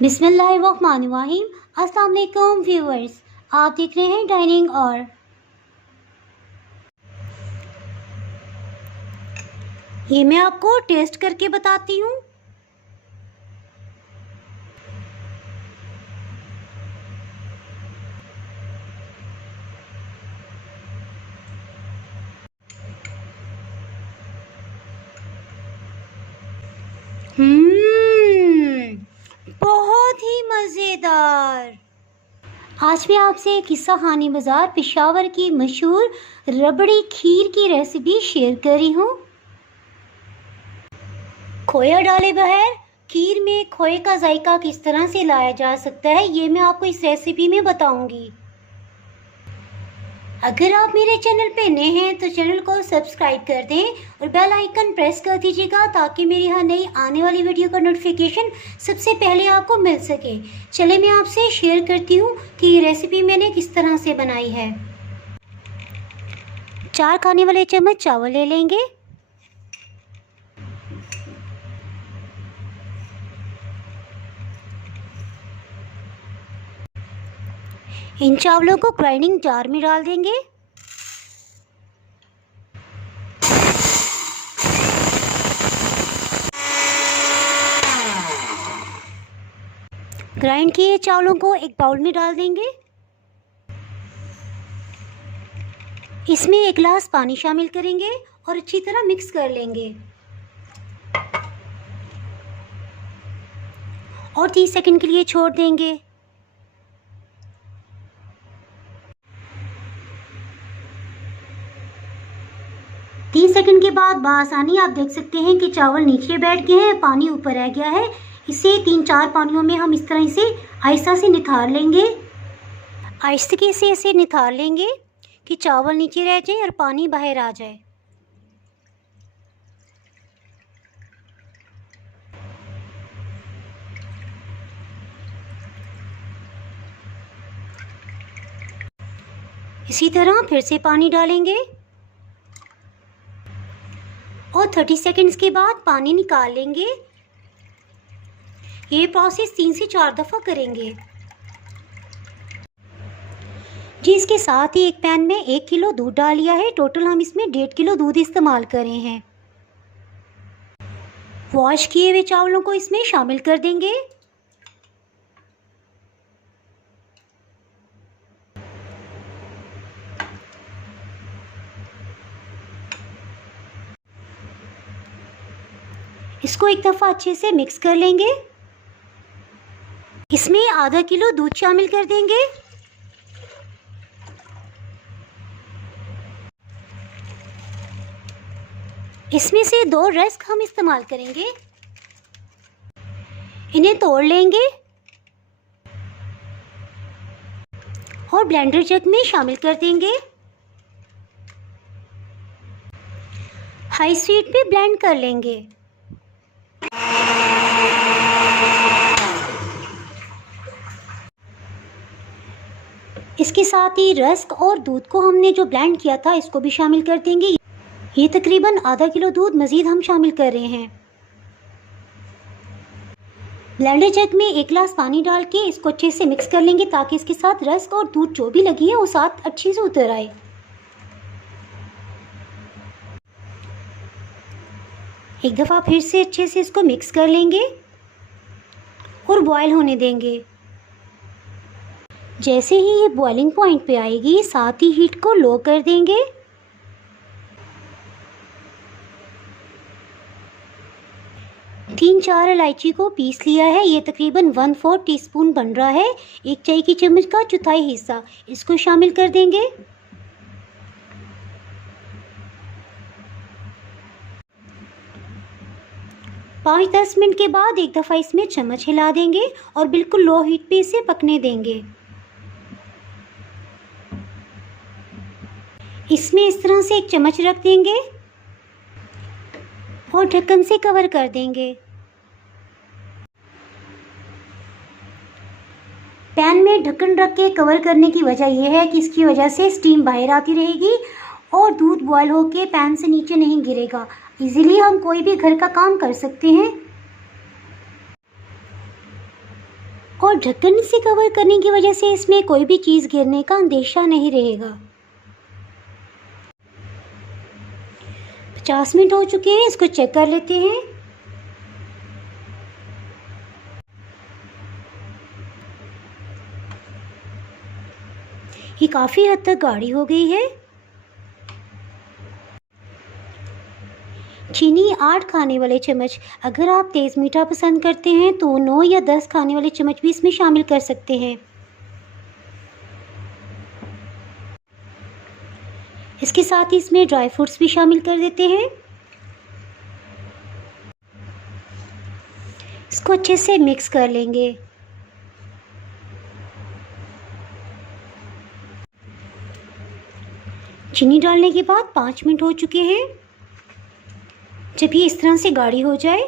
बिस्मिल्लाहिर्रहमानिर्रहीम। अस्सलाम वालेकुम व्यूअर्स, आप देख रहे हैं डाइनिंग और ये मैं आपको टेस्ट करके बताती हूँ। बहुत ही मज़ेदार। आज मैं आपसे किस्सा खानी बाज़ार पेशावर की मशहूर रबड़ी खीर की रेसिपी शेयर कर रही हूँ। खोया डाले बगैर खीर में खोए का जायका किस तरह से लाया जा सकता है, ये मैं आपको इस रेसिपी में बताऊंगी। अगर आप मेरे चैनल पे नए हैं तो चैनल को सब्सक्राइब कर दें और बेल आइकन प्रेस कर दीजिएगा ताकि मेरी हर नई आने वाली वीडियो का नोटिफिकेशन सबसे पहले आपको मिल सके। चलिए मैं आपसे शेयर करती हूँ कि ये रेसिपी मैंने किस तरह से बनाई है। 4 खाने वाले चम्मच चावल ले लेंगे। इन चावलों को ग्राइंडिंग जार में डाल देंगे। ग्राइंड किए चावलों को एक बाउल में डाल देंगे। इसमें 1 गिलास पानी शामिल करेंगे और अच्छी तरह मिक्स कर लेंगे और 30 सेकंड के लिए छोड़ देंगे। तीस सेकंड के बाद बआसानी आप देख सकते हैं कि चावल नीचे बैठ गए हैं, पानी ऊपर रह गया है। इसे 3-4 पानियों में हम इस तरह से आहिस्ता से निथार लेंगे। आहिस्ते से इसे निथार लेंगे कि चावल नीचे रह जाए और पानी बाहर आ जाए। इसी तरह फिर से पानी डालेंगे और 30 सेकंड्स के बाद पानी निकाल लेंगे। ये प्रोसेस 3 से 4 दफ़ा करेंगे। जी, इसके साथ ही एक पैन में 1 किलो दूध डाल लिया है। टोटल हम इसमें 1.5 किलो दूध इस्तेमाल कर रहे हैं। वॉश किए हुए चावलों को इसमें शामिल कर देंगे। इसको एक दफ़ा अच्छे से मिक्स कर लेंगे। इसमें आधा किलो दूध शामिल कर देंगे। इसमें से 2 रस्क हम इस्तेमाल करेंगे। इन्हें तोड़ लेंगे और ब्लेंडर जग में शामिल कर देंगे। हाई स्पीड पे ब्लेंड कर लेंगे। इसके साथ ही रस्क और दूध को हमने जो ब्लेंड किया था इसको भी शामिल कर देंगे। ये तकरीबन आधा किलो दूध मज़ीद हम शामिल कर रहे हैं। ब्लेंडर जग में 1 गिलास पानी डाल के इसको अच्छे से मिक्स कर लेंगे ताकि इसके साथ रस्क और दूध जो भी लगी है वो साथ अच्छे से उतर आए। एक दफ़ा फिर से अच्छे से इसको मिक्स कर लेंगे और बॉयल होने देंगे। जैसे ही ये बॉइलिंग पॉइंट पे आएगी साथ ही हीट को लो कर देंगे। तीन 4 इलायची को पीस लिया है। ये तकरीबन 1/4 टीस्पून बन रहा है। 1 चाय की चम्मच का चौथाई हिस्सा इसको शामिल कर देंगे। पाँच 10 मिनट के बाद एक दफ़ा इसमें चम्मच हिला देंगे और बिल्कुल लो हीट पे इसे पकने देंगे। इसमें इस तरह से एक चम्मच रख देंगे और ढक्कन से कवर कर देंगे। पैन में ढक्कन रख के कवर करने की वजह यह है कि इसकी वजह से स्टीम बाहर आती रहेगी और दूध बॉयल होके पैन से नीचे नहीं गिरेगा। इजीली हम कोई भी घर का काम कर सकते हैं। और ढक्कन से कवर करने की वजह से इसमें कोई भी चीज़ गिरने का अंदेशा नहीं रहेगा। 50 मिनट हो चुके हैं, इसको चेक कर लेते हैं। ये काफ़ी हद तक गाढ़ी हो गई है। चीनी 8 खाने वाले चम्मच, अगर आप तेज़ मीठा पसंद करते हैं तो 9 या 10 खाने वाले चम्मच भी इसमें शामिल कर सकते हैं। इसके साथ ही इसमें ड्राई फ्रूट्स भी शामिल कर देते हैं। इसको अच्छे से मिक्स कर लेंगे। चीनी डालने के बाद 5 मिनट हो चुके हैं। जब ये इस तरह से गाढ़ी हो जाए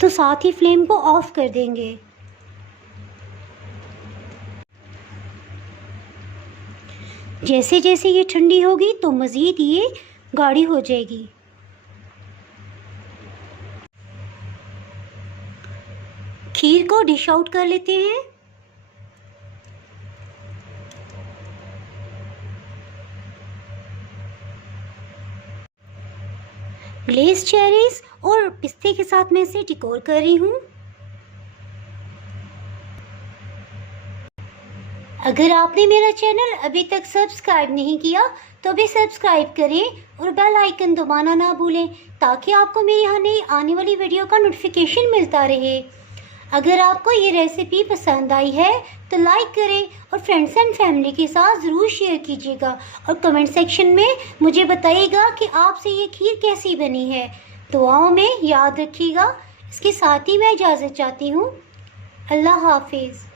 तो साथ ही फ्लेम को ऑफ कर देंगे। जैसे जैसे ये ठंडी होगी तो मज़ीद ये गाढ़ी हो जाएगी। खीर को डिश आउट कर लेते हैं। ग्लेज़ चेरीज और पिस्ते के साथ मैं इसे डेकोर कर रही हूँ। अगर आपने मेरा चैनल अभी तक सब्सक्राइब नहीं किया तो भी सब्सक्राइब करें और बेल आइकन दबाना ना भूलें ताकि आपको मेरी यहाँ आने वाली वीडियो का नोटिफिकेशन मिलता रहे। अगर आपको ये रेसिपी पसंद आई है तो लाइक करें और फ्रेंड्स एंड फैमिली के साथ ज़रूर शेयर कीजिएगा और कमेंट सेक्शन में मुझे बताइएगा कि आपसे ये खीर कैसी बनी है। दुआओं में याद रखिएगा। इसके साथ ही मैं इजाज़त चाहती हूँ। अल्लाह हाफिज़।